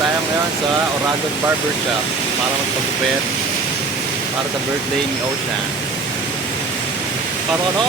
tayo ngayon sa Oragon Barber Shop para magpagupit para sa birthday ni Ocean. Para ano?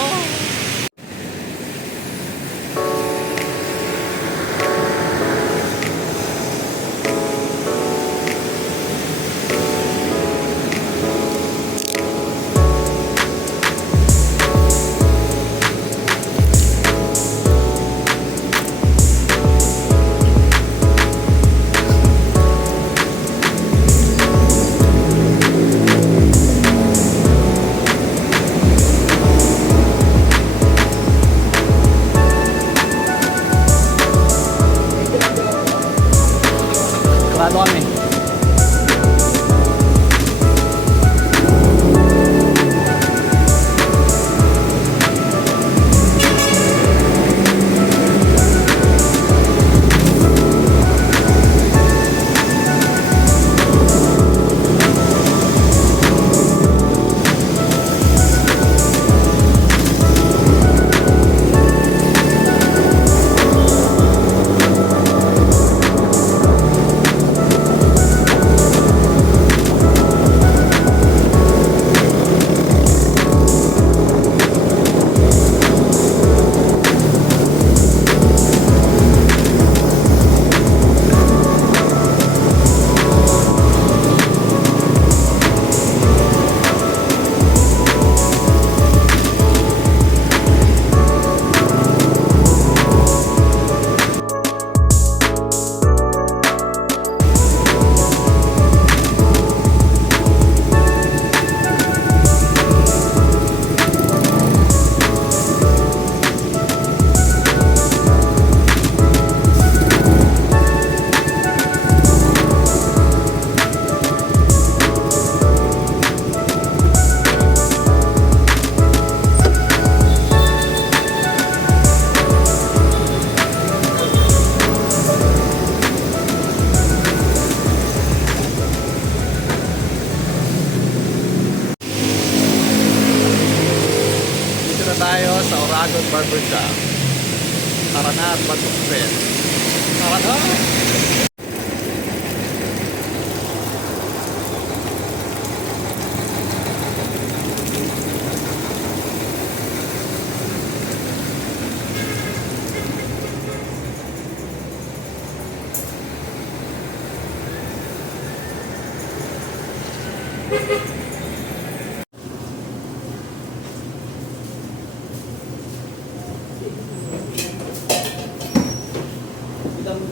Sarado kami. Tayo sa Oragon Barber Shop. Tara na at magpagupit. Tara na!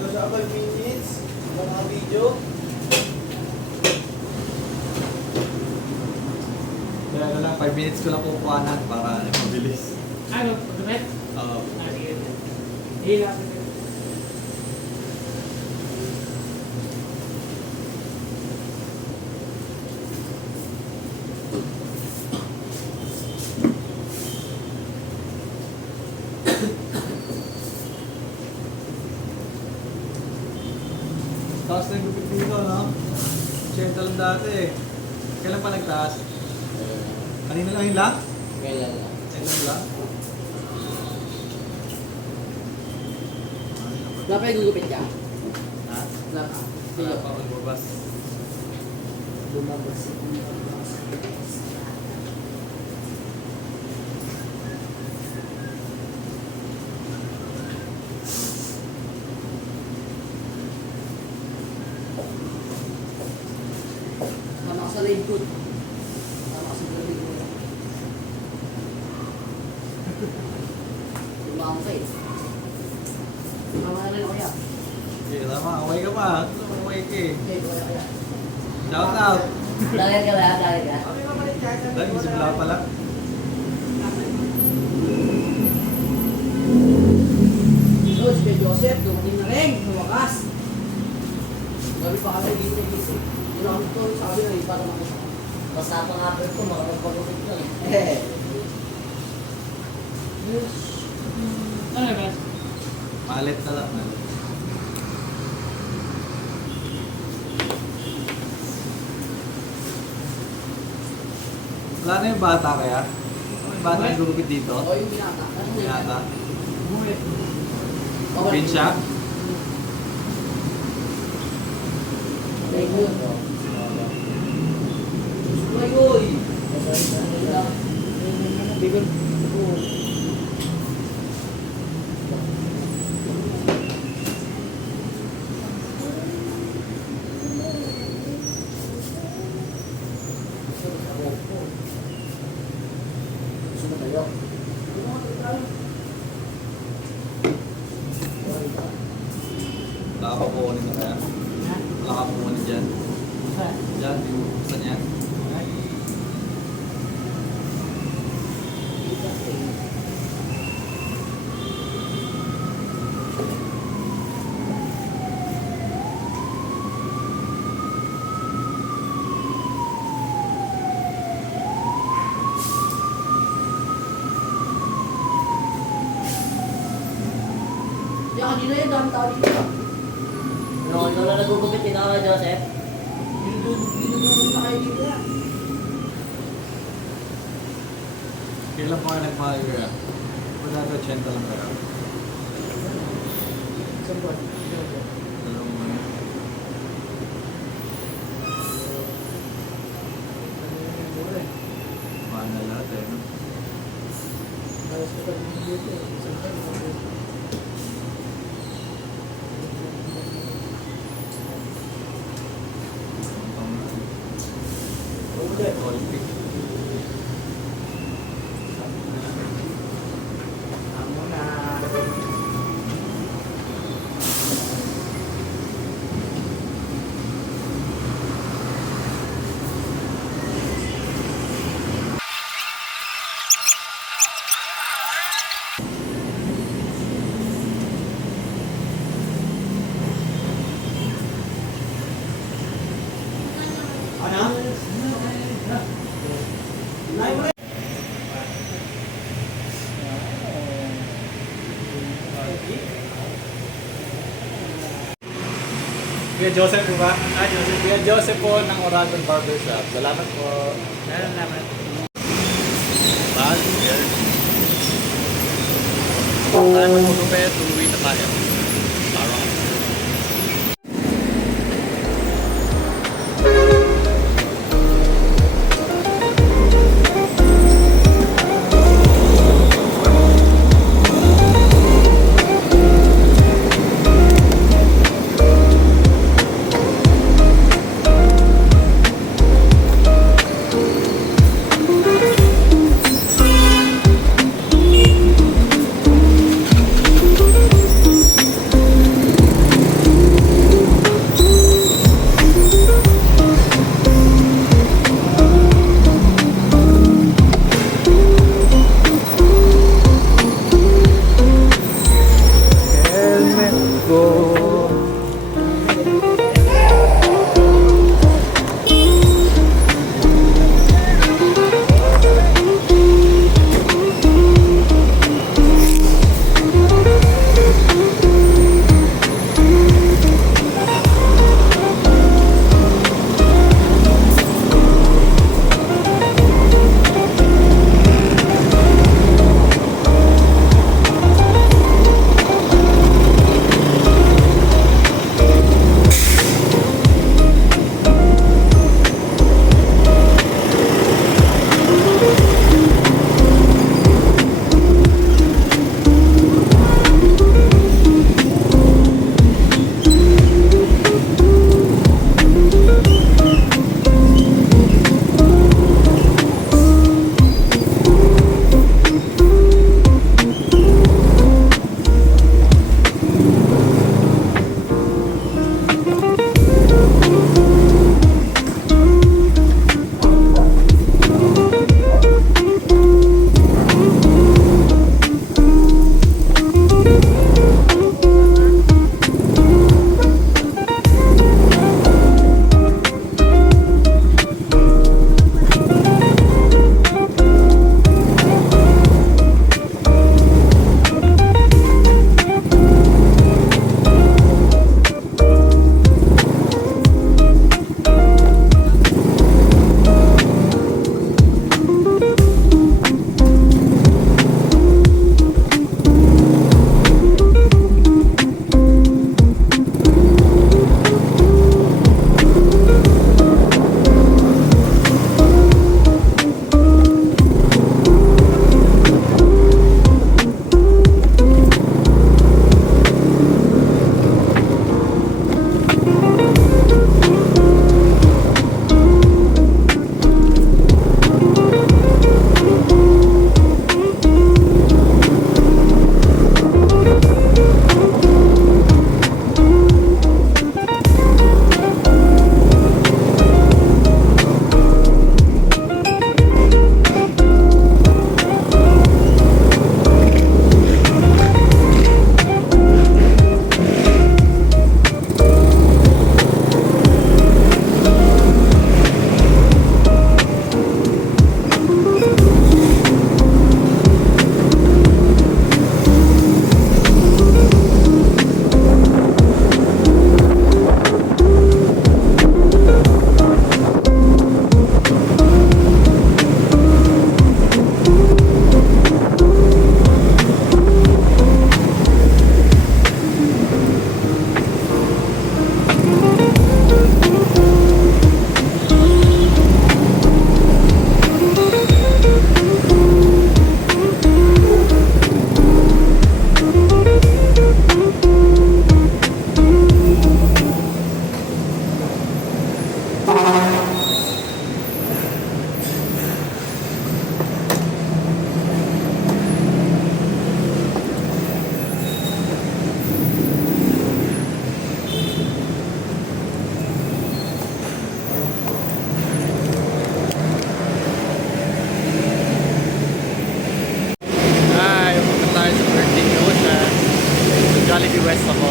Sa 5 minutes, mga video. Kaya na lang, 5 minutes ko lang pupuanan para mabilis. Ano? Pagkakit? Oo. Sige. Hila. Taas na yung gupit dito, no? 80 lang dati eh. Kailan pa nagtaas? Kanina lang yun lang? Kailan lang. 10 lang? Wala pa yung gugupit ka? Ha? Wala pa. Wala pa magbabas. Lumabas. Tama ka sa lane good. Tama ka sa lane good. Lumang ka eh. Tama na rin ako yan. Okay, tama. Away ka pa. Away ka eh. Okay, wala kaya. Shout out! Dalit ka ba? Dalit ka? Dahil simula pa lang. So, si Joseph, dumating na rin. Lumakas. Gabi pa kami dito. Yun ako nito, sabi na rin para makasama. Basta pa nga ko, makapagpagupit lang eh. Ano ba? Malit na lang. Malit. Wala na yung bata kaya? May bata yung gugupit dito? Oo, yung binata. Ano yun? Binata? Umuwi. Okay. Pin siya? Thank you. Uy! Bigol. Wala ka kukunin na kaya? Wala ka kukunin dyan? Dyan, yung gusto niya. Yan, kanina yun, dami tao dito. No, ikaw na nagugupit, ikaw na Joseph. Dinudugod na kayo dito yan. Kailan pa kayo nagmahal kaya? Wala ka 80 lang kaya? Dalawang ano? Mahal na lahat eh, no? Ang taon na eh. Olympic. Kuya Joseph po ba? Joseph. Kuya Joseph po ng Oragon Barbershop. Salamat po. Salamat. Mahal, sir. Tayo magpupet, umuwi na tayo. Para.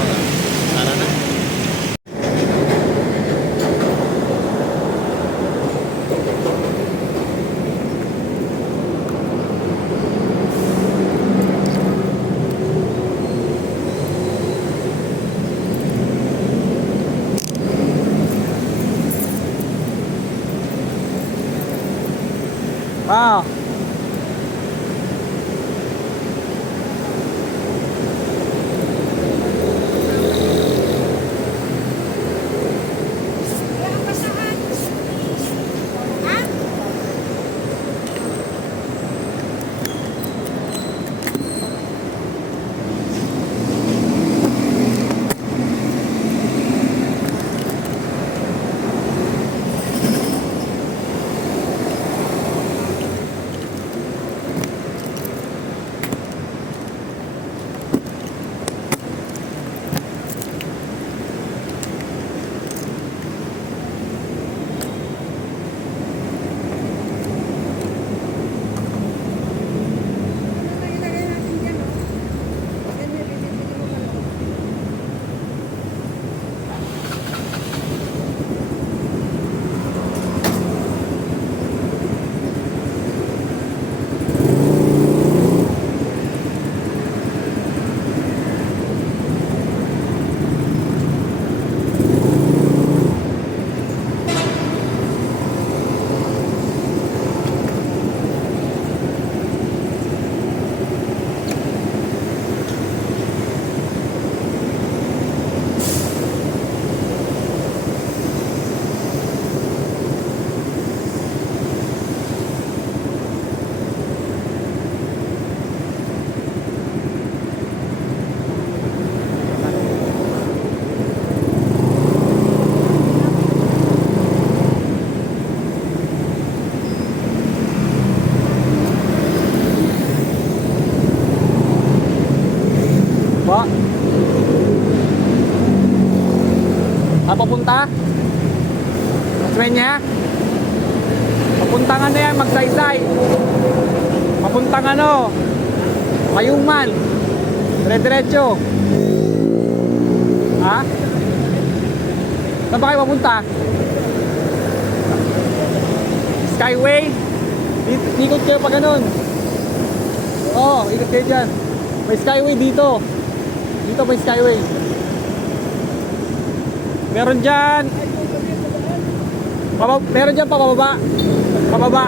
Tara na. Ah. Ba? Papunta? Aswenya? Papuntang ano yan, magsaysay. Papuntang ano, Mayungman. Dire-diretso. Ha? Saan ba kayo papunta? Skyway? Ikot kayo pa ganun. Oo, ikot kayo dyan. May skyway dito. Dito may skyway. Meron dyan. Meron dyan pababa. Pababa.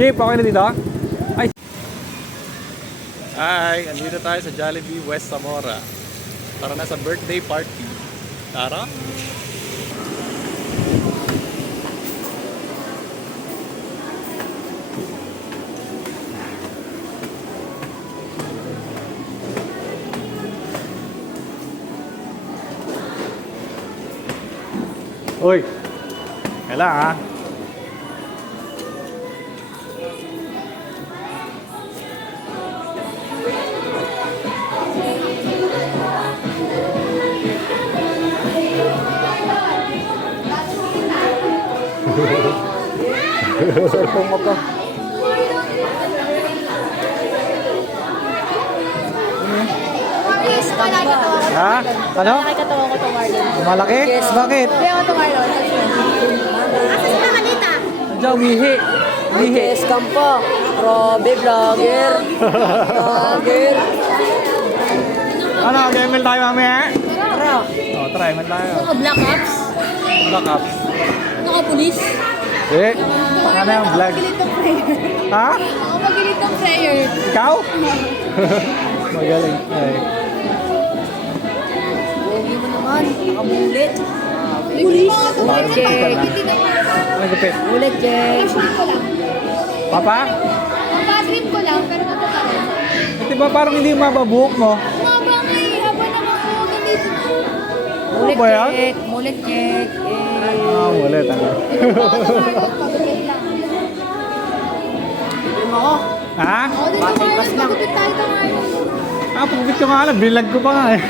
Chip, okay na dito? Ay. Hi! Andito tayo sa Jollibee West Zamora. Tara na sa birthday party. Tara! Uy! Kailangan ha? Cellphone mo pa. Yes, malaki to. Ha? Ano? Malaki katawa ko to, Marlon. Malaki? Bakit? Hindi ako to, Marlon. Asa sila kanita? Diyan, umihi. Umihi. Scam pa. Grabe, vlogger. Vlogger. Ano, ML tayo mamaya? Tara. Oh, try, ML tayo. Mga Black Ops. Black Ops. Mga pulis. Eh, baka na yung vlog. Magilit ng prayer. Ha? Ako magilit ng prayer. Ikaw? Magaling. Ay. Huwag mo naman. Nakamulit. Pulis. Parang check. Ano gupit? Mulit, check. Trip ko lang. Papa? Trip ko lang, pero ito pa rin. Eh, di ba parang hindi mababuhok mo? Mga bangay, haba naman po ganito. Mulit, ba yan? check. Mulit, check. Ah, ulit. Ano? Pagupit lang. Film ako. Ha? Ako din Bati, Marlon, pas lang. pagupit tayo to, Marlon. Ah, pagupit ko nga lang. Bilag ko pa nga eh.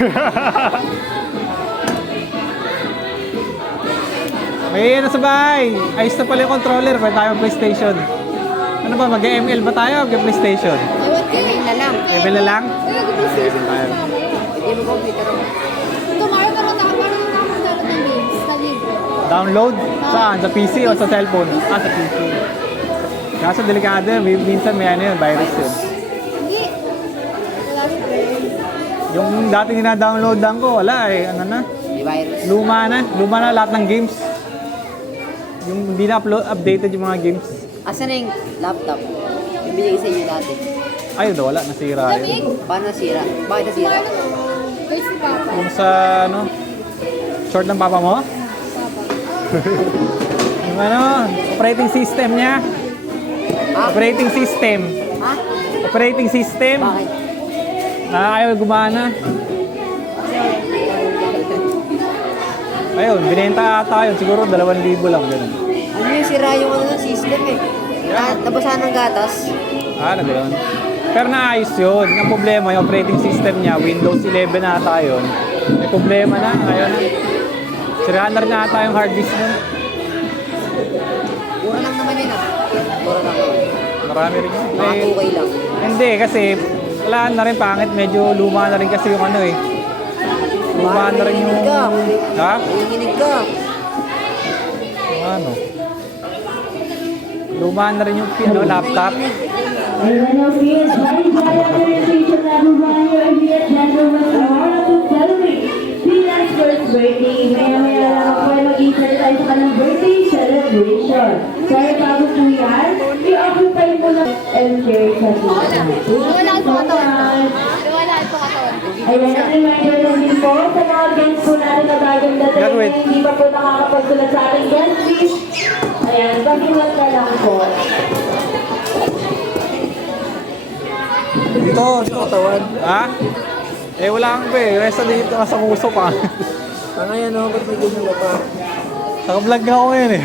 May ano sa bahay. Ayos na pala yung controller. Pwede tayo PlayStation. Ano ba? Mag-ML ba tayo? Mag-PlayStation? Ewan ko. Email na lang. ML na lang? Pero mag-PlayStation tayo. na ako. Hindi mo computer ako. Ito, Marlon, naroon ako magdaro ng games sa libre. Download? Saan? Sa PC o sa cellphone? Ah, sa PC. Kaso delikado yun. Minsan may ano yun, virus yun. Hindi. Wala rin friend. Yung dati dina-downloadan ko, wala eh. Ano na? Di virus. Luma na. Luma na lahat ng games. Yung hindi na updated yung mga games. Asan na yung laptop? Yung binigay sa iyo dati. Ayun, wala. Nasira yun. Lamig. Paano nasira? Bakit nasira? Where's si Papa? Yung sa ano, short ng papa mo? Papa. Yung ano, operating system niya. Operating system. Ha? Operating system. Bakit? Ayaw gumana. Ayun, binenta ata yun. Siguro 2,000 lang. Ganun. Ano yung sira yung ano ng system eh? Nabasahan ng gatas. Ah, na gano'n. Pero naayos yun. Ang problema, yung operating system niya, Windows 11 na ata yun. May problema na. Ayaw na. Siraan na rin ata yung hard disk nun. Mura lang naman yun ah. Mura lang naman. Marami rin yun. Mga 2K lang. Hindi, kasi wala na rin pangit. Medyo luma na rin kasi yung ano eh. Luma na rin yung... Ha? Nanginginig ka. Yung ano? Luma na rin yung ano, laptop. Buenos días, station everyone. You're here at Gentleman tomorrow to celebrate Pila's first birthday. Maya-maya lang ako ay mag-i-start tayo sa kanyang birthday celebration. Pero bago po yan, i-occupy mo na and share sa sila. Wala po katawan. Wala po katawan. Ayan, at reminder lang din po sa mga guests po natin na bagong dating na hindi pa po nakakapagsulat sa ating guest list. Ayan, pag-iwan na lang po. Dito, katawan. Ha? Eh, wala kang pa eh. Resta dito, nasa muso pa. Ano yan o? Ba't may ganyan ka pa? Naka-vlog nga ako ngayon eh.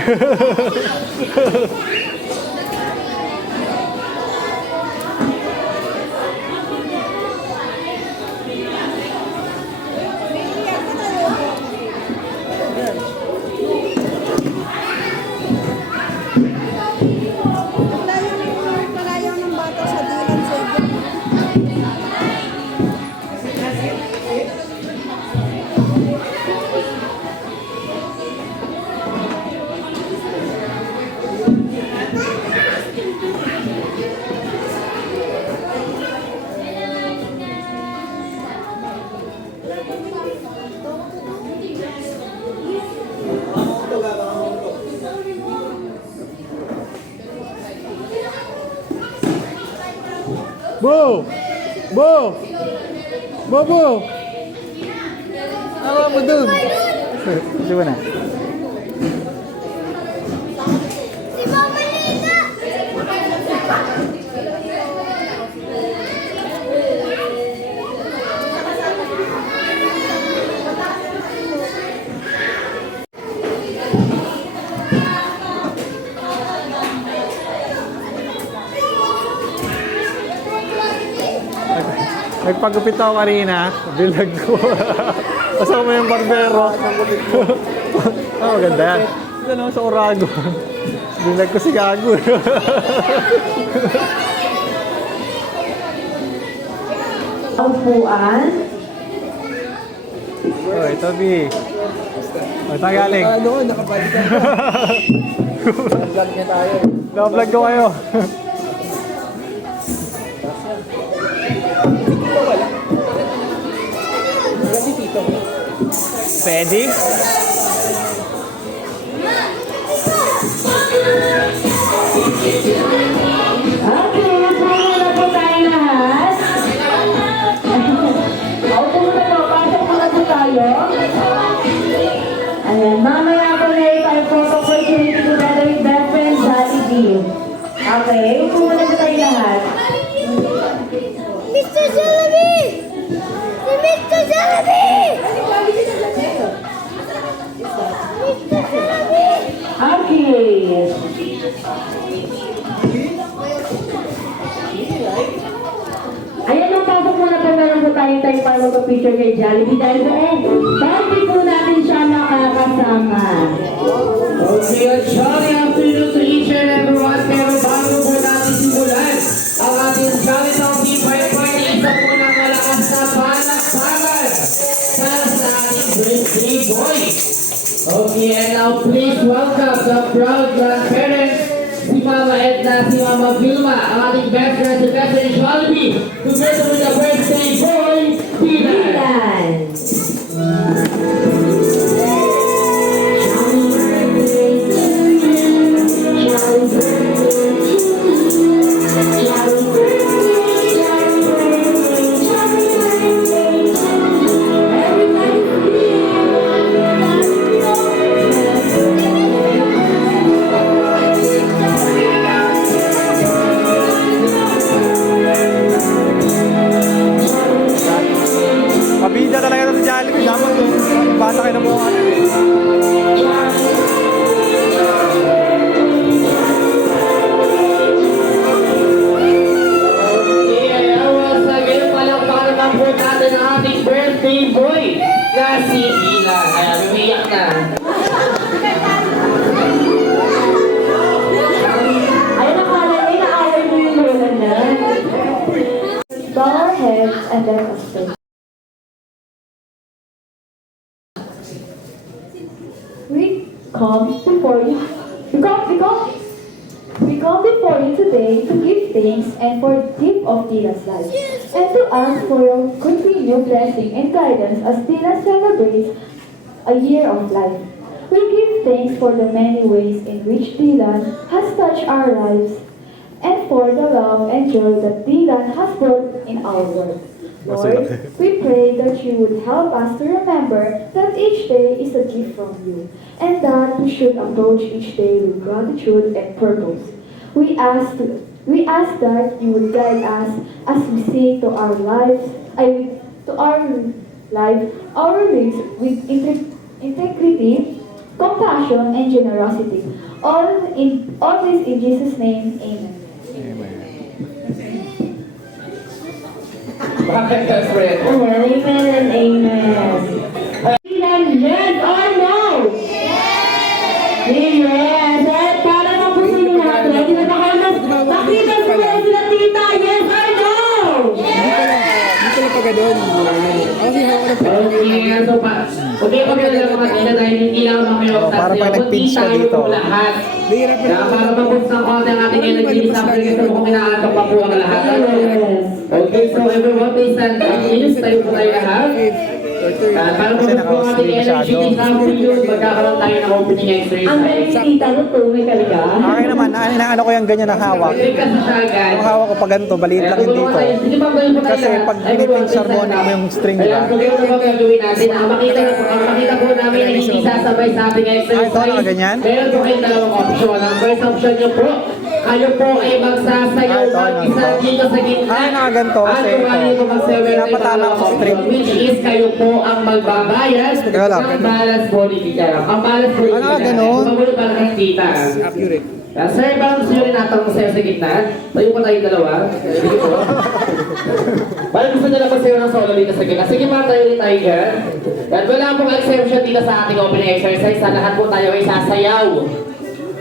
Palayaw ng bata sa dilan sa Bo! Bobo! Awa mo dun! Gusto mo na? Si Mama Lina! Nagpagupit ako kanina, bilag ko. Kasama yung barbero. Oh, maganda yan. Yan ako sa Oragon. Bilag ko si Gago. Upuan. Oy, Toby. O, saan galing? Ano, nakabalik ka. Vlog niya tayo. Na-vlog ko kayo. Kasi tito. Pwede? Okay, upo na po tayo lahat. Upo na po, pasok muna po tayo. Ayan, mamaya po na tayo photo opportunity together with best friend Jollibee. Okay, upo muna po tayo lahat. Mr. Jollibee! Si Mr. Jollibee! Mr. Jollibee! Okay. Ayan, nung pasok muna po meron po tayong time para mag-picture kay Jollibee dahil doon, bakit po natin siya makakasama? Okay, a jolly afternoon to each and everyone. Pero bago po natin simulan ang ating Jolly Talk Team Fight Party, isa po ng malakas na palakpakan para sa ating birthday boy. Okay, and now please welcome the proud grandparents, si Mama Edna, si Mama Vilma, ang ating best friend, si Best friend Jollibee, together with the birthday boy, Dylan. Dylan. Mabida talaga ito sa Jollibee. Dapat yung bata kayo na mukha natin. Okay, once again, palakpakan naman po natin ang ating birthday boy na si Dylan. Kaya umiyak na. Ayun, akala niya naaway mo yung lola na. Bow our heads and let us pray. We come before you. We come before you today to give thanks and for the gift of Dylan's life, and to ask for your continued blessing and guidance as Dylan celebrates a year of life. We give thanks for the many ways in which Dylan has touched our lives and for the love and joy that Dylan has brought in our world. Lord, we pray that you would help us to remember that each day is a gift from you, and that we should approach each day with gratitude and purpose. We ask that you would guide us as we seek to our lives, our lives with integrity, compassion, and generosity. All this in Jesus' name, amen. Bakit ka, friend? Amen and amen. Dylan, yes or no? Yes. At para na po sa inyo lahat, ready na ba kayo? Nakita ko na sila tita, yes or no? Dito lang pagka doon. Kasi hawak na Okay, so Okay, pag lang mga tita dahil hindi lang makiyaw Oh, para pag nag-pinch ka dito. lahat. Kaya para mabos ng konti ang ating energy sabi gusto mo kung kinakatok pa po ang lahat. Okay, so everyone please stand up. Please tayo po tayo lahat. Para mabos po ang ating energy sabi yun, magkakaroon tayo ng opening exercise. Ang galing tita, luto, may karga. Akin naman, ano ko yung ganyan na hawak. Okay, kasi siya agad. Yung hawak ko pag ganito, baliit lang yung dito. Kasi pag pinipinch harmonic mo yung string Ayan, nila, so ganito ba gagawin natin? Ang makita po namin na hindi sasabay sa ating exercise. Ito, nakaganyan? Meron po kayong dalawang option. Ang first option nyo po, kayo po ay magsasayaw Ito, mag-isa dito sa gitna. nakaganto kasi At kung ito. ano magsayaw yung Napatama dalawang ko sa string. option, which is kayo po ang magbabayad Teka lang. ng balance body teacher. Ang balance body Ano, teacher. ganun? Mabulo para kang kita. Sir, parang gusto nyo rin natang masayaw sa gitna? Tayo pa tayong dalawa. Sige po. Parang gusto nyo lang masayaw ng solo dito sa gitna. Sige mga tayo rin tayo dyan. At wala pong exception dito sa ating opening exercise. Sa lahat po tayo ay sasayaw.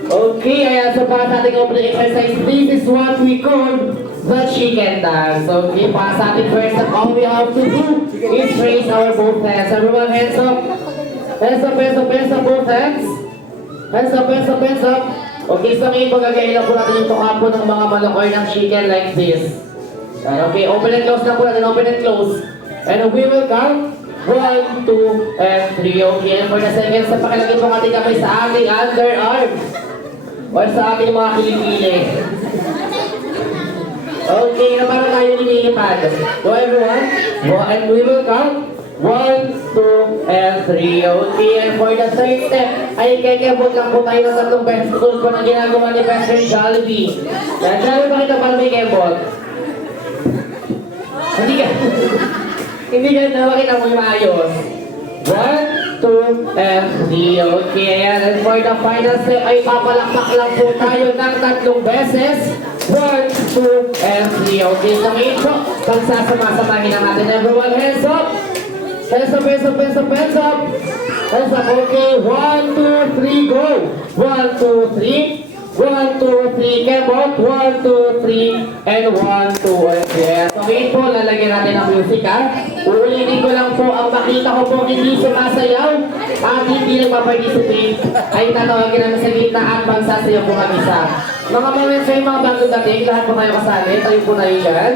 Okay, ayan. So para sa ating opening exercise, this is what we call the chicken dance. Okay, para sa ating first step, all we have to do is raise our both hands. Everyone, hands up. Hands up, hands up, hands up, both hands. Hands up, hands up, hands up. Okay, so ngayon pagkakailan po natin yung tuka po ng mga manok or ng chicken like this. Okay, open and close na po natin, open and close. And we will count 1, 2, and 3. Okay, and for the second step, pakilagay po natin kamay sa ating underarm. Or sa ating mga kilikili. Okay, na para tayo nililipad. Go everyone. Go and we will count 1, 2, and 3. Okay, and for the third step, ay kekebot lang po tayo ng tatlong beses tulad po ng ginagawa ni Pastor Jollibee. Kaya Jollibee, pakita paano may kebot. Hindi ka, hindi ka na makita mo yung maayos. 1, 2, and 3. Okay, ayan. And for the final step, ay papalakpak lang po tayo ng tatlong beses. 1, 2, and 3. Okay, so ngayon po, pagsasama-samahin na natin. Everyone, hands up! Hands up, hands up, hands up, hands up! Hands up, okay. 1, 2, 3, go! 1, 2, 3. 1, 2, 3, kebot. 1, 2, 3, and 1, 2, and 3. So ngayon po, lalagyan natin ang music ha. Uulitin ko lang po, ang makita ko po hindi sumasayaw at hindi nagpa-participate ay tatawagin namin sa gitna at magsasayaw po kami sa mga moments ay mga bagong dating. Lahat po kayo kasali, tayo po tayo dyan.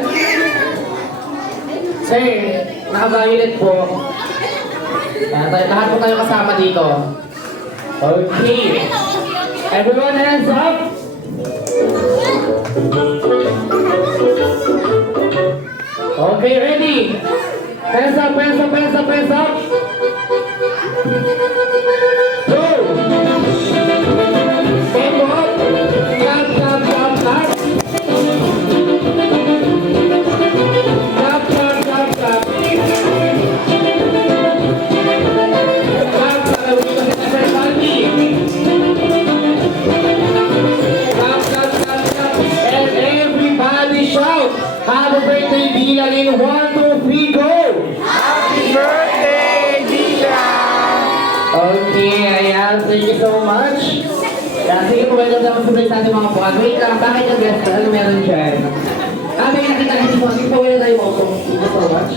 Sir, naka-violet po. Lahat po tayo kasama dito. Okay. Everyone hands up. Okay, ready? Hands up, hands up, hands up, hands up. Go! Tempo up. Clap, clap, clap, clap. Clap, clap, clap, clap. Clap, clap, everybody. Clap, clap, clap, clap. And everybody shout, happy birthday, Dylan, in 1, 2, 3, go! Happy birthday, Dylan! Okay, ayan. Thank you so much. Kaya sige po, welcome na mag-surprise sa ating mga buwan. Wait lang, bakit yung guest? Ano meron dyan? May nakita ka hindi sumasayaw. Sige po, wala tayo mo. Thank you so much.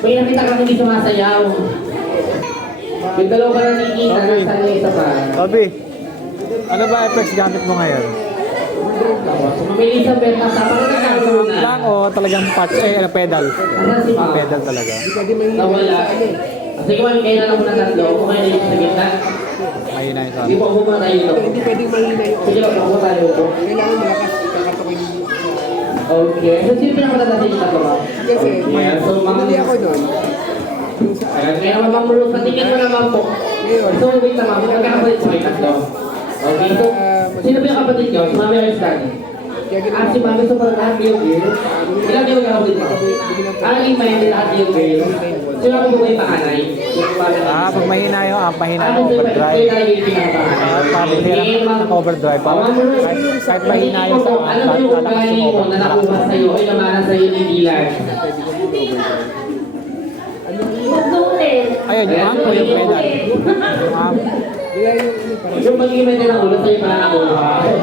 May nakita ka hindi sumasayaw. Yung dalawa ka na nakikita, Okay. saan yung isa pa? Obi, ano ba effects gamit mo ngayon? Mamili sa benta sa parang nagkakaroon na. Lang o talagang patch, pedal? Asan si Mama? Pedal talaga. Nawala. Sige ma'am, kailan lang muna tatlo. Kung kaya na sa gitna. Mahina yung Sige po, upo muna tayo dito. Hindi pwedeng mahina yung Sige po, upo tayo po. kailangan malakas kakatakin yung Okay. So, sino pinakamatatasin yung tatlo ma'am? kasi Yeah, so ma'am. hindi ako doon. Yung sa Ayan, kaya naman Ruth, patingin mo naman po. So, wait na ma'am, magkakapatid po kayo tatlo. Okay, so, sino ba yung kapatid nyo? Si Mami or si Daddy? Ah, si Mami, so parang lahat yung girl. Ilan yung magkakapatid mo? Lima yun, lahat yung girl. Sino ako po yung panganay? Pag mahina yung mahina Ano yung yung overdrive. panganay? Ng overdrive. Kahit mahina yung sa Ano ba yung ugali mo na nakuha sa'yo ay namanan sa'yo ni Dylan? Magdutin. Ayun, yung amp o yung pedal? Yung amp. Yung pag-iman niya ng ulo sa'yo pa ng ulo.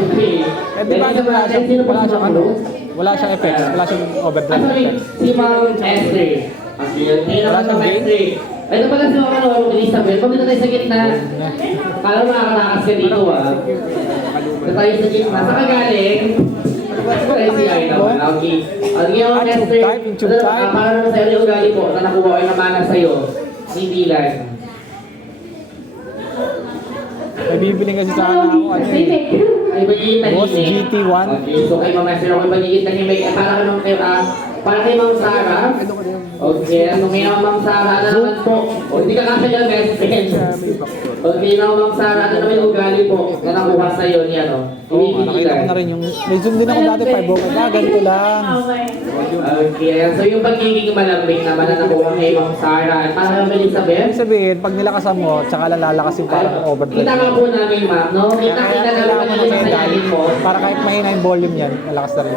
Okay. Eh, di ba Sino pa wala sa siyang ulo? wala siyang effects, wala siyang overdrive Sorry, effects. si Ma'am Esther. Ngayon Wala naman sa siyang game? Mestre. Ito pala si Mama Loro, Elizabeth. Pag tayo sa gitna. Kala mo nakakatakas ka dito Ito tayo sa gitna. Sa kagaling. Ay, si Ay naman. Okay. Ang iyong Ah, tube Mestre. type, yung tube type. Para naman sa'yo yung ugali po na nakuha ko yung namana sa'yo. Hindi lang. May bibiling kasi sana ako. Ano eh. Ay, magiging Boss tahimik. GT1. Okay, so kay Mama Mestre ako magiging tahimik. Para kay Ma'am para kay Ma'am Sarah. Okay, ano kay Ma'am Sarah na naman po. O, hindi ka kasi dyan, best friend. Okay, Ma'am Sarah, ano naman yung ugali po na nakuha sa'yo niya, no? Oo, nakita ko na rin yung... May zoom din ako dati 5 ah, ganito lang. Okay, so yung pagiging malambing naman na nakuha kay Ma'am Sarah. At para naman Elizabeth, Ibig sabihin, pag nilakasan mo, tsaka lalalakas yung parang overdrive. kita nga po namin, ma'am, no? Kita-kita na naman yung sayahin mo. Para kahit mahina yung volume yan, malakas na rin.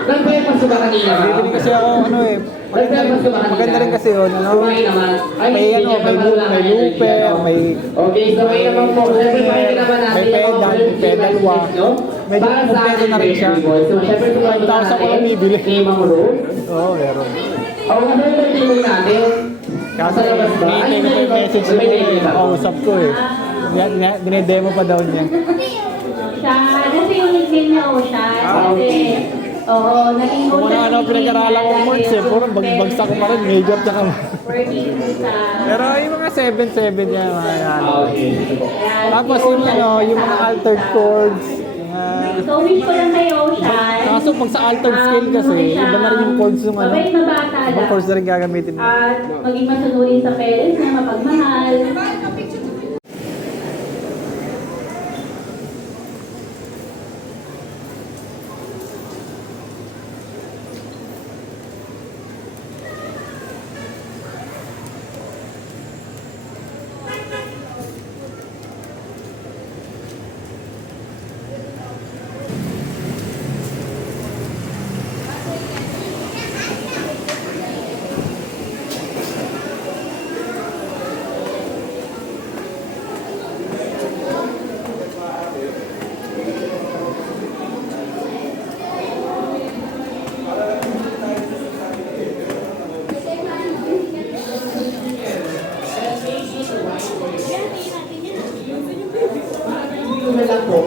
Saan ba yung pasuba kanina, ma'am? Bibili kasi ako, ano eh, maganda rin kasi yun, ano? Kumain naman. Ay, May hindi ano, niya may pa looper, wala may kayo looper, energy, may... Okay, so may naman po. Siyempre, pakinggan naman natin May yung mga pedal, pedal wah. no? Medyo Para sa kompleto ating na rin siya. bakery boys. So, siyempre, tumayo 1,000 ko lang bibili. kay Ma'am Rose. Oo, meron. O, ano yung birthday natin? Kasi Sa labas ba? Ay, hinihintay ko yung message may ko lady eh, ba? kausap ko eh. Dinedemo pa daw niya. Siya, kasi yung nickname niya Ocean. Kasi, oo, naging Kung Ocean ano nickname pinag-aralan ko niya words eh, dahil puro bagsak ko pa rin, major tsaka... working sa... Pero yung mga 7-7 niya, mga ano. Okay. Ayan, Tapos si yung Ocean ano, yung mga sa- altered chords. So, wish ko lang kay Ocean. Kaso pag sa altered scale kasi, iba na rin yung chords yung ano. Mabait na bata Ibang lang. chords na rin gagamitin mo. At maging masunurin sa parents niya, mapagmahal. Ano lang po?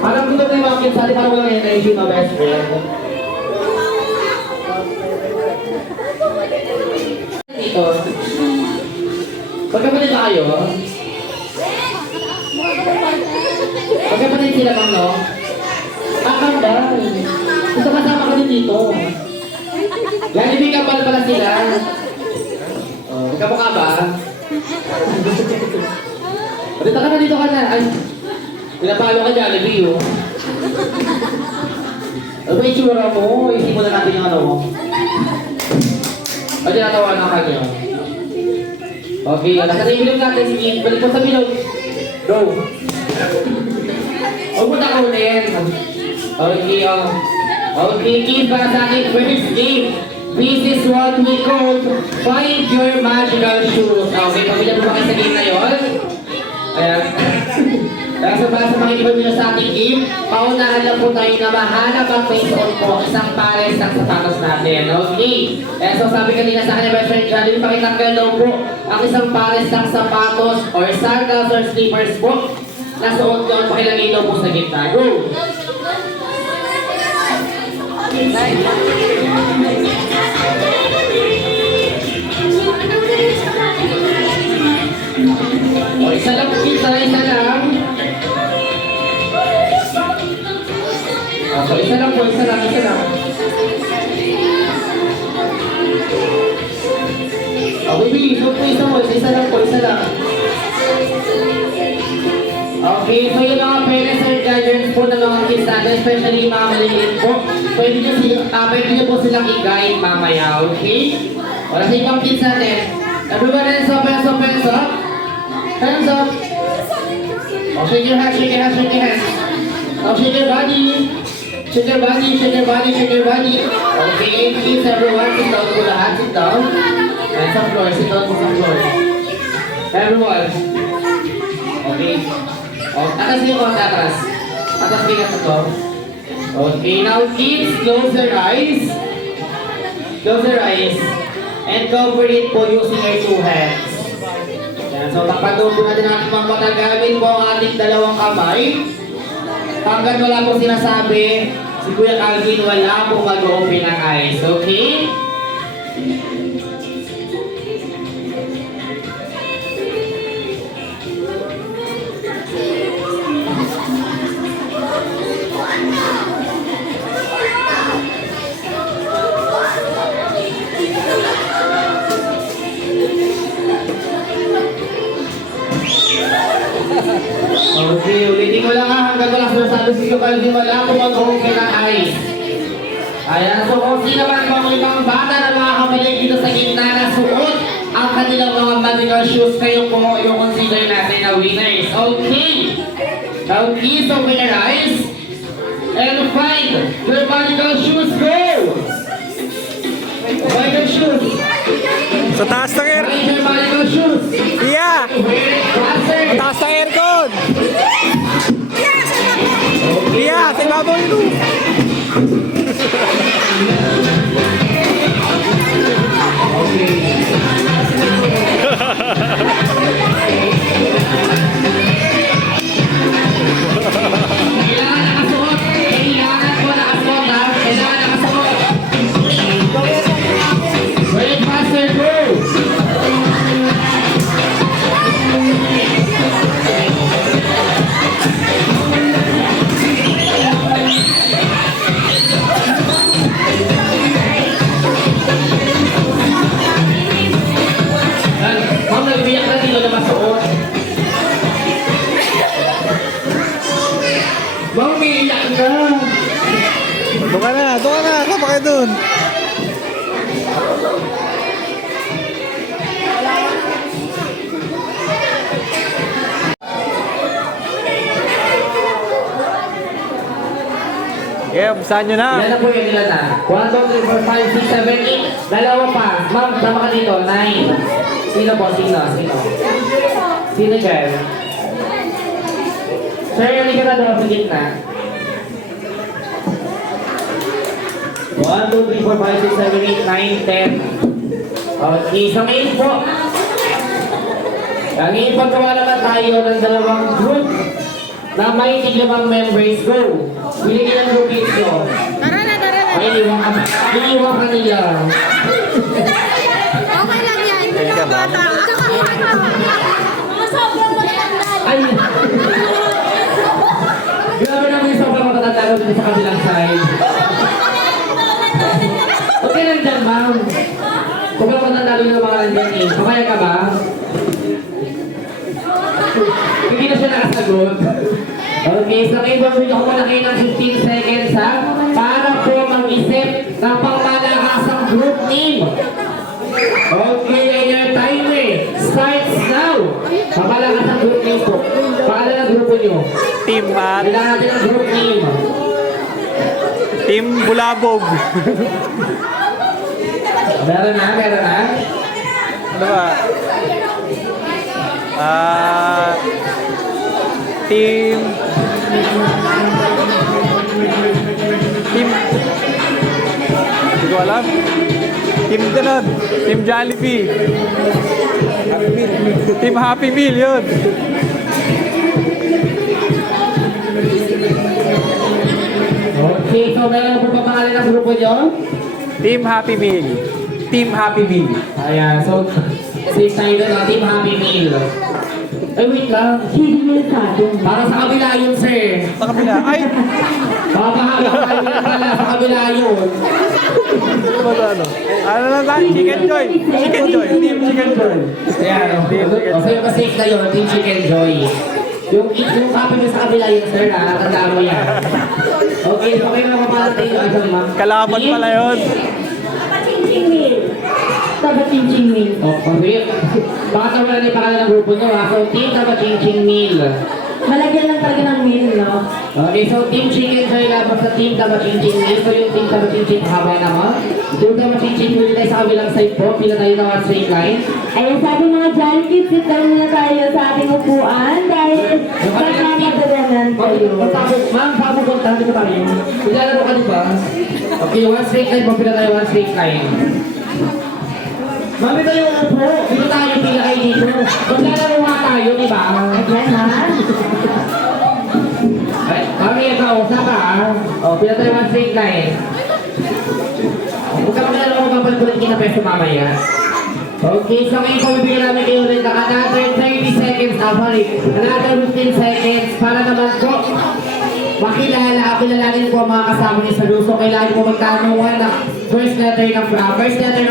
Parang gusto tayo mga kids, sali parang walang energy na best friend. Dito. Pagkapatid ba kayo? Pagkapatid sila bang no? Kanda. Gusto kasama ka din dito. Jollibee Kambal pala sila. Oh, kamukha ba? Dito ka na, dito ka na. Ay, pinapalo ka Jollibee, oh. Ano ba yung tsura mo? Isip mo na natin yung ano mo. O, tinatawanan ka niyo. Okay, nasa sa ilog natin. Sige, balik mo sa bilog. Go. Huwag mo takunin. Okay, okay, kids, para sa ating first game. This is what we call Find Your Magical Shoes. Okay, pamilya mo ba kayo sa game na yun? Ayan. Dahil sa para sa makikipag nyo sa ating game, paunahan lang po tayo na mahanap ang face on po isang pares ng sapatos natin. Okay. Eh, so sabi kanina sa akin, best friend Jollibee, pakitanggal daw po ang isang pares ng sapatos or sandals or slippers po. Nasuot ko, pakilagay daw po sa gitna. Go! O, isa lang, isa lang. So, isa lang po, isa lang. O, baby, huwag po isa mo, isa lang po, isa lang. Okay, so yung mga parents and guardians po ng mga kids natin, especially yung mga maliliit po, pwede nyo po silang i-guide mamaya, okay? Wala sa ibang kids natin. Everyone, hands up, hands up, hands up. Hands up. Oh, shake your hands, shake your hands, shake your hands. Now shake your body. Shake your body, shake your body, shake your body. Okay, please everyone, sit down po lahat, sit down. And sa floor, sit down po sa floor. Everyone. Okay. Atas niyo konti, atas. Atas bigat na to. Okay, now kids, close your eyes. Close your eyes. And cover it po using your two hands. Yan, so takpan po natin ang ating mga mata. Gamit po ang ating dalawang kamay. Hanggang wala pong sinasabi, si Kuya Calvin wala pong mag-open ng eyes. Okay? Okay, ulitin ko lang ha, hanggang wala sinasabi si Kuya Calvin, wala akong mag-open ng eyes. Ayan, so kung sino man po ang ibang bata na mga kamalig dito sa gitna na suot ang kanilang mga medical shoes, kayo po yung consider natin na winners. Okay, now please open your eyes and find your medical shoes, go! Medical shoes. Sa taas ng air. Find your medical shoes. Yeah! Faster. Taas ng aircon! Yeah! Sa ibabaw yun! Kailangan nakasuot. Kailangan po nakasuot ha. Kailangan nakasuot. Wait, faster, go! Ma'am, nagbiyak na dito na masuot. Ma'am, umiiyak na. Doon ka na! Doon ka na! Kapa kayo dun! Yeah, saan nyo na? Ilan na po yun, ilan na? 1, 2, 3, 4, 5, 6, 7, 8. Dalawa pa. Ma'am, sama ka dito. 9. Sino po? Sino? Sino dyan? Sir, hindi ka na doon sa gitna. 1, 2, 3, 4, 5, 6, 7, 8, 9, 10. Okay, sa ngayon po. Ngayon pagkawa naman tayo ng dalawang group na may tiglamang members. Go! Biligyan ng group dito. Tara na. Ay, iniwan ka nila. Okay lang yan. Pwede ka ba? Mga sobrang maganda. Ay! Grabe naman yung sobrang matatalo dito sa kabilang side. Okay lang dyan, ma'am. Sobrang matatalo yung mga nandyan eh. Mamaya ka ba? Hindi na siya nakasagot. Okay, so ngayon bumili ko muna kayo ng 15 seconds ha, para po mag-isip ng pangmalakasang group name. Okay, and your timer starts now. Pangmalakasang group name po. Pangalan ng grupo nyo. Team at Kailangan natin ang group name. Team Bulabog. Meron na? Ano ba? Team hindi ko alam. Team ganun. Team Jollibee. Team Happy Meal yun. Okay, so meron po pa pangalan ng grupo nyo? Team Happy Meal. Team Happy Meal. Ayan, so safe tayo doon, Team Happy Meal. Ay, wait lang. Para sa kabila yun, sir. Sa kabila. Ay! Papahaba kayo pala sa kabila yun. Ano lang tayo? Chicken Joy. Chicken Joy. Team Chicken Joy. Ayan, okay, mas safe na yun, Team Chicken Joy. Yung copy mo sa kabila yun, sir, ha? Tandaan mo yan. Okay, so kayo na mapalatay yung asan, ma'am. Kalaban pala yun. Tabatingching Meal. Oh, okay. Baka wala na yung pangalan ng grupo nyo, ha? So, Team Tabatingching Meal. Malagyan lang talaga ng meal, no? Okay, so Team Chicken Joy laban sa Team Tabachinchin. Ito yung Team Tabachinchin haba naman. Team Tabachinchin, huli tayo sa kabilang side po. Pila tayo ng one straight line. Ayun, sabi mga Jolly Kids, sit down muna tayo sa ating upuan dahil pagkakataganan kayo. Ma'am, papupunta, di ba tayo? Ilalaro ka, di ba? Okay, one straight line po. Pila tayo one straight line. Mami tayo upo. Dito tayo, pila kayo dito. Maglalaro nga tayo, di ba? Ayan, ha? Ay, mami, ikaw, usap ka, ha? O, pila tayo one straight line. Huwag ka maglalaro ko papalit kita peso mamaya. Okay, so ngayon pabibigyan namin kayo ulit ng another 30 seconds, another 15 seconds para naman po kilalanin po ang mga kasama niyo sa luso. Kailangan po magtanungan ng first letter ng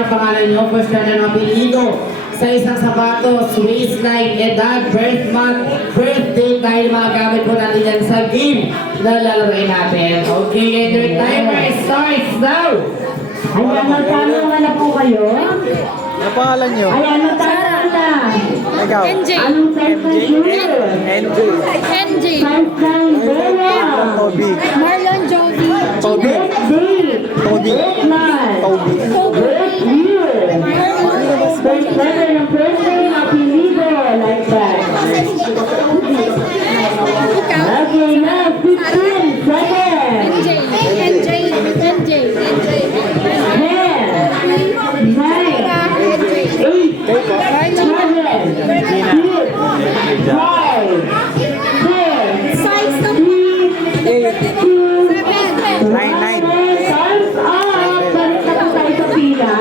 pangalan niyo, first letter ng apelyido, sa isang sapatos, waistline, edad, birth month, birthday, dahil mga gamit po natin yan sa game na lalaroin natin. Okay, and your timer starts now! Ayan, magtanungan na po kayo. Ano pangalan nyo? Ayan, magtanungan na. Ikaw? NJ. Anong size ng shoe? NJ. NJ. Size ng Bella. Toby. Marlon Jovi. Toby. Birthday. Toby. Birthmonth. Toby. Birth year. First letter ng birthday ng apelyido. Like that. Okay, now 15 seconds. NJ. NJ. NJ. NJ. 10, 9, 8, 7, 6, 5, 4, 3, 2, 1. Nine. Time's up! Balik na po tayo sa pila.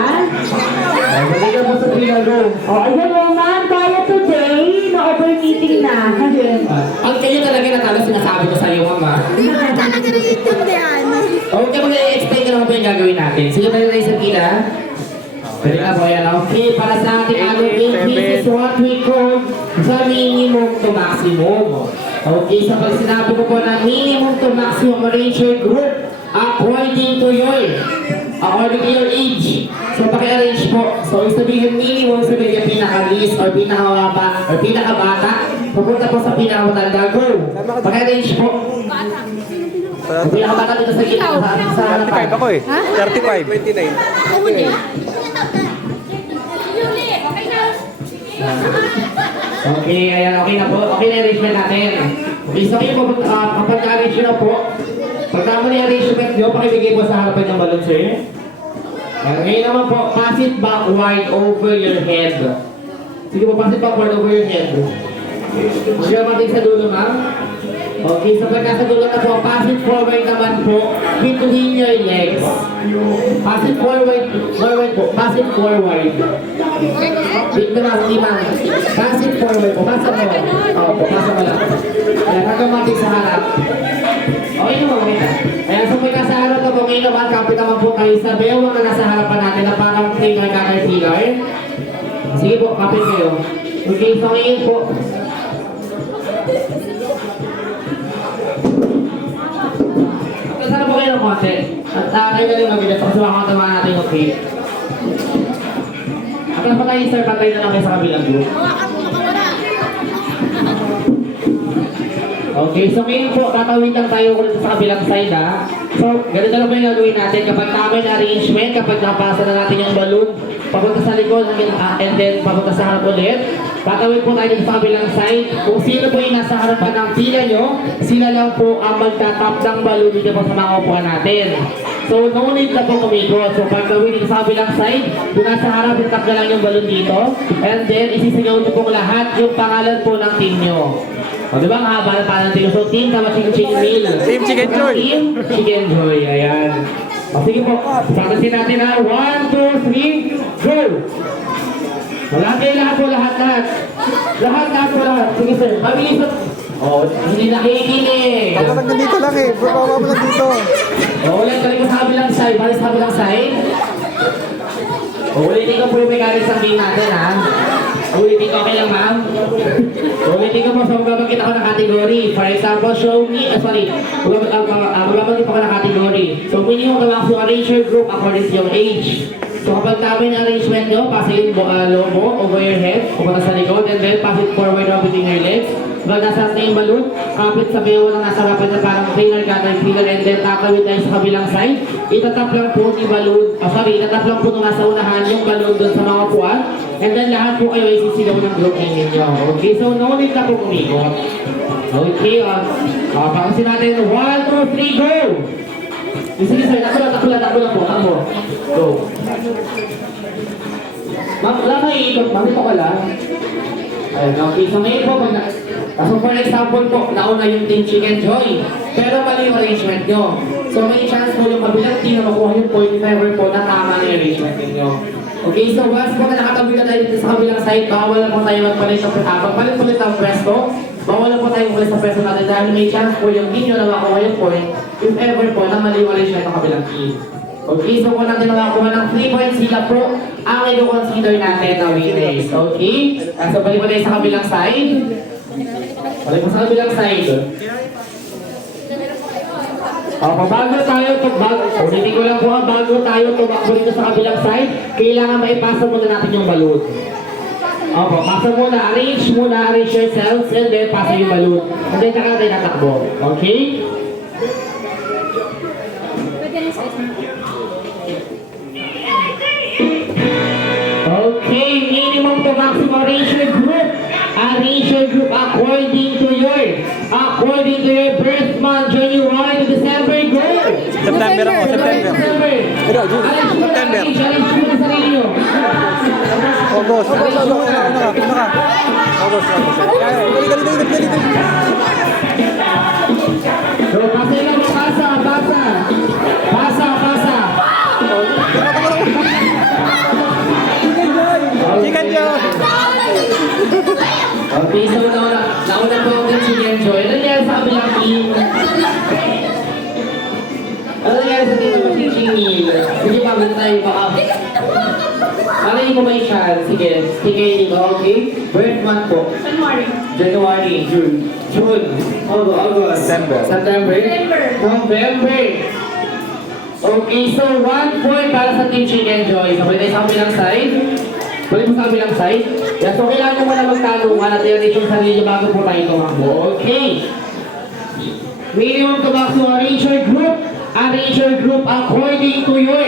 Ay, balik na po sa pila, go! O, ayan mo, ma'am, tayo today, na-overmeeting na. Ang kayo talaga natalo sinasabi ko sa iyo, mama. Hindi ko talaga naiintindihan. Okay, mag-explain ka naman po yung gagawin natin. Sige, tayo tayo sa pila. Pwede ka po yan. Okay, para sa ating ano, increase is what we call the minimum to maximum. Okay, so pag sinabi ko po na minimum to maximum, arrange your group according to your age. So, paki-arrange po. So, sabihin minimum, sabihin yung pinaka-least or pinaka-baba or pinaka-bata. Pupunta po sa pinaka-matanda. Go! Paki-arrange po. Yung pinaka-bata dito sa gitna, sa harapan. 35 ako eh. 35. 29. Okay, ayan, okay na po. Okay na arrangement natin. Okay, so kayo po, kapag arrange nyo na po, pag naman yung arrangement nyo, pakibigay po sa harapan ng balon, sir. Ngayon naman po, pass it backward over your head. Sige po, pass it backward over your head. Huwag natin sa dulo, ma'am. Okay, so pag nasa dulo na po, pass it forward naman po between your legs. Pass it forward po, pass it forward. Dito ma'am, hindi ma'am. Pass it forward po, pasa mo. Opo, pasa mo lang. Ayan, hanggang sa harap. Okay naman, okay na. Ayan, so pag nasa harap na po, ngayon naman, kapit naman po kayo sa bewang na nasa harapan natin na parang trainer caterpillar. Sige po, kapit kayo. Okay, so ngayon po, sana po kayo ng konti. At kayo na rin mag-ilas kasi baka matamaan natin yung cake. At ang patay, sir, patay na lang kayo sa kabilang group. Okay, so ngayon po, tatawid lang tayo ulit sa kabilang side, ha. So, ganito lang po yung gagawin natin. Kapag tama yung arrangement, kapag napasa na natin yung balloon, papunta sa likod, and then papunta sa harap ulit, tatawid po tayo sa kabilang side. Kung sino po yung nasa harapan ng pila nyo, sila lang po ang magtatap ng balloon dito po sa mga upuan natin. So, no need na po kumikot. So, pag gawin sa kabilang side, kung nasa harap, itap na lang yung balloon dito, and then isisigaw nyo pong lahat yung pangalan po ng team nyo. O, diba nga, para ng team. So, team Tabachinchin Meal. Team Chicken Joy. Team Chicken Joy, ayan. O, sige po, practicein natin ha. 1, 2, 3, go! Wala kayo lahat po, lahat. Lahat po, lahat. Sige sir, mabilis po. O, hindi nakikinig. Ako nandito lang eh. Baba mo lang dito. O, ulit, balik mo sa kabilang side. Balik sa kabilang side. O, ulitin ko po yung mechanics ng game natin ha. Ulitin ko, okay lang ma'am? Ulitin ko po, so magbabanggit ako ng category. For example, show me, magbabanggit ako ng category. So, minimum ka lang to arrange your group according to your age. So kapag tama yung arrangement nyo, pass it lobo over your head, pumunta sa likod, and then pass it forward up between your legs. Kapag nasa na yung balloon, kapit sa bayo na nasa harapan na parang trainer ka, and then tatawid tayo sa kabilang side. Itatap lang po yung balloon, itatap lang po nung nasa unahan yung balloon doon sa mga puwan. And then lahat po kayo ay sisigaw ng group ninyo. Okay, so no need na po kumikot. Okay, pakasin natin. 1, 2, 3, go! Sige sir, takbo lang po. Takbo. Go. Ma'am, wala kayo ikot. Ma'am, ito ka lang. Ayun, okay. So ngayon po, so for example po, nauna yung Team Chicken Joy. Pero mali yung arrangement nyo. So may chance po yung kabilang team na makuha yung point if ever po na tama na yung arrangement ninyo. Okay, so once po na nakatabi na tayo dito sa kabilang side, bawal na po tayo magpalit sa pagpalit ang pwesto. Bawal na po tayo magpalit sa pwesto natin dahil may chance po yung team nyo na makuha yung point if ever po na mali yung arrangement ng kabilang team. Okay, so kung natin nakakuha ng 3 points, sila po ang i-consider natin na winners. Okay? So balik po tayo sa kabilang side. Balik po sa kabilang side. Bago tayo ulitin ko lang po bago tayo tumakbo dito sa kabilang side, kailangan maipasa muna natin yung balloon. Pasa muna, arrange yourselves, and then pasa yung balloon. And then saka tayo natakbo. Okay? Okay, minimum to maximum arrange your group. Arrange your group according to your birth month, January to December, go! September ako, September. September. Arrange mo na sarili nyo. August. August. Dali. So, pasa lang, pasa. Chicken Joy! Okay, so nauna po ang Chicken Joy. Ano nangyari sa kabilang team? Ano nangyari sa team ng teaching meal? Sige pa, tayo baka. Para hindi ko may chance. Sige dito, okay? Birth month po. January. June. August. September. November. Okay, so 1 point para sa Team Chicken Joy. So, pwede sa kabilang side. Yeah, so kailangan nyo muna magtanungan at i-arrange yung sarili nyo bago po tayo tumakbo. Okay. Minimum to maximum arrange your group according to your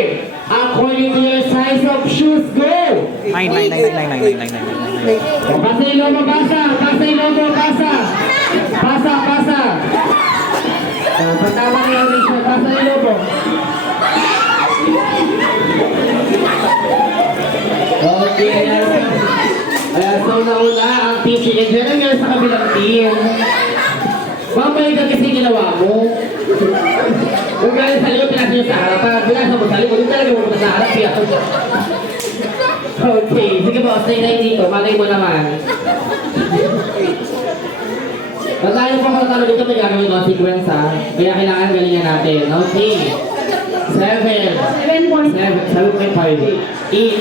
size of shoes. Go! 9. Pasa yung lobo, pasa. Pagtama na yung arrangement, pasa yung lobo. Okay, so nauna ang Team Chicken Joy. Ano nga sa kabilang team? Mamay ka kasi ginawa mo. Kung galing sa likod, pinasa nyo sa harapan. Pinasa mo sa likod, yung talaga mo sa harap. Okay, sige po, stay na dito. Malay mo naman. Pag tayo po matalo dito, may gagawin consequence ha. Kaya kailangan galingan natin. Okay. 7.5. 8.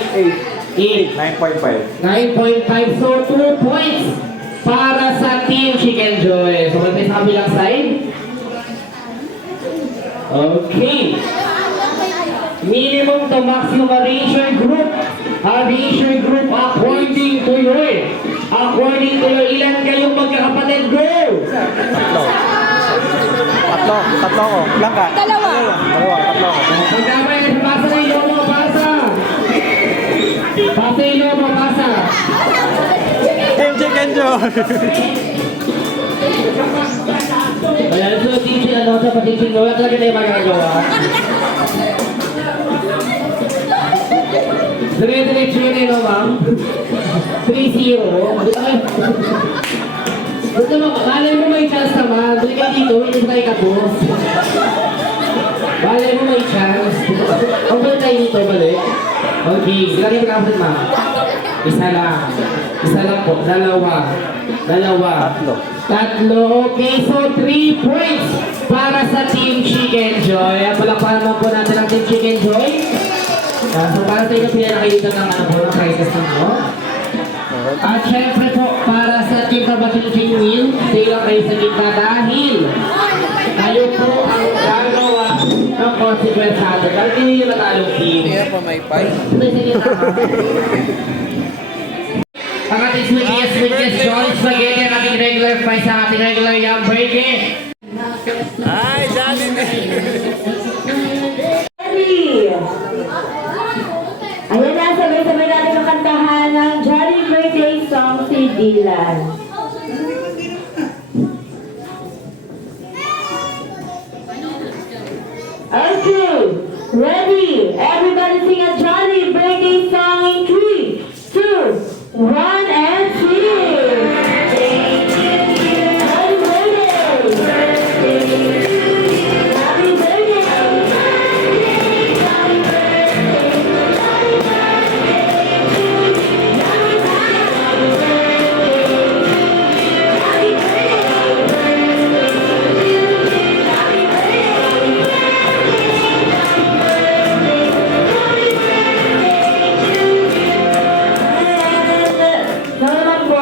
9.5. So, 2 points para sa Team Chicken Joy. So, may sa kabilang side. Okay. Minimum to maximum arrange your group according to your ilan kayong magkakapatid. Go! Tatlo ko. Ilang ka? Dalawa. Tatlo ko. Pagkabay, pasa na yung lomo, pasa. Pasa yung lomo, pasa. Team Chicken Joy! Ayan, so team ano sa patising wala talaga tayo magagawa. Dire-diretso yun no, ma'am? 3-0. Gusto mo, malay mo may chance naman. Balik kayo dito, hindi tayo kapos. Malay mo may chance. Huwag balik tayo dito, balik. Okay, lagi mo kapatid, ma'am. Isa lang po. Dalawa. Tatlo. Okay, so 3 points para sa Team Chicken Joy. Palakpakan naman po natin ang Team Chicken Joy. So para sa inyo, pinanakayitan ng ng prizes ninyo. At syempre po, para sa Team Kabating Wheel, sila kayo sa gitna dahil kayo po ang gagawa ng konsekwensado. Dahil hindi yung natalong team. Hindi pa may pay. Ang ating sweetest Johnny Spaghetti, ang ating regular fries, ang ating regular yum burger. Ay, Johnny! Ready? Ayan na, sabay-sabay natin ang kantahan ng Johnny Birthday song si Dylan. Okay, ready? Everybody sing a Johnny Birthday song in 3, 2, 1, and sing! Happy birthday! Happy birthday! Naman po,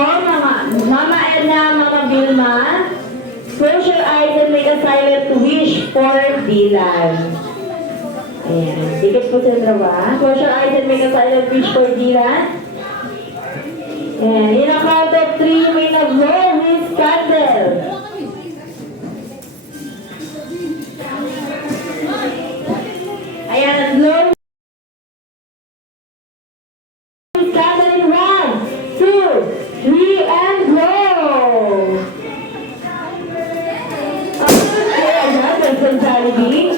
Mama Edna, Mama Vilma, close your eyes and make a silent wish for Dylan. Ayan, dikit po sa dalawa. Close your eyes and make a silent wish for Dylan. And in a count of 3, may nag-blow his candle. Ayan, blow his candle in 1, 2, 3, and blow! Okay, ayan, that's on Jollibee.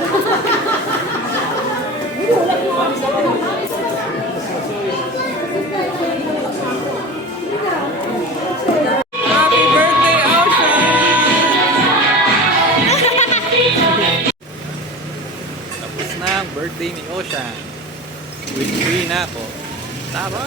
Happy birthday, Ocean! Tapos na ang birthday ni Ocean. With 3 na ako. Tara!